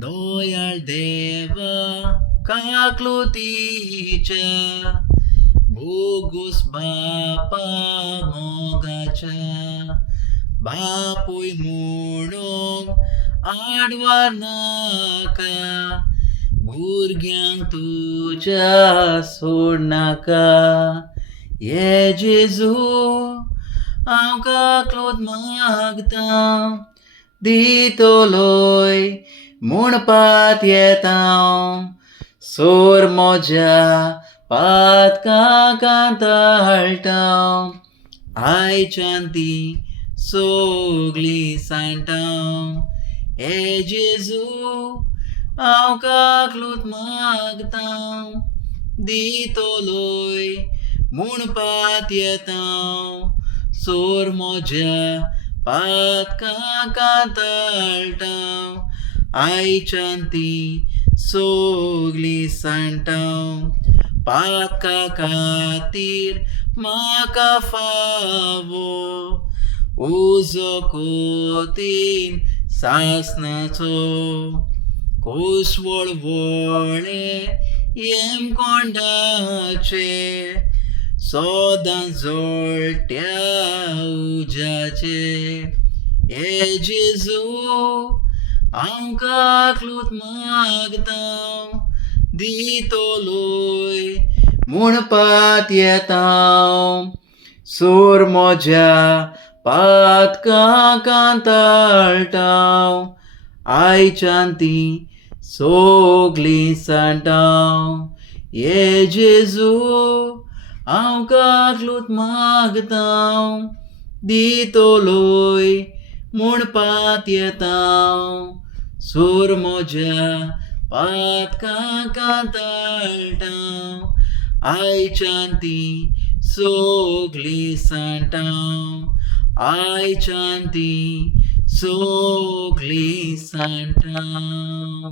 दोयाळ देवा काकलुतीच्या बोगुस बापा मोगाच्या बापूय म्हणून आडवा नाका भुरग्यांक तुज्या सोड नाका ये जेजू हांव काकलोत मागतां दितलोय म्हणपात येतां सोर म्हज्या पातकां कांताळटां आयच्यान ती सोगलीं साणटां हे जेजू हांव काकलोत मागतां दितलोय म्हणपात येतां सोर म्हज्या पातकां कांताळटां आयच्यान ती सोगलीं साणटां पातकां खातीर म्हाका फावो उजो कोतीन सासणाचो कोसवळ व्हडले हेमकोंडाचे सोदां जळट्या उज्याचे हे जेजू हांव काकलोत मागतां दितलोय म्हणपात येतां सोर म्हज्या पातकां कांताळटां आयच्यान ती सोगलीं साणटां हे जेजू हांव काकलोत मागतां दितलोय म्हणपात येतां सोर म्हज्या पातकां कांताळटां आयच्यान ती सोगलीं साणटां आयच्यान ती सोगलीं साणटां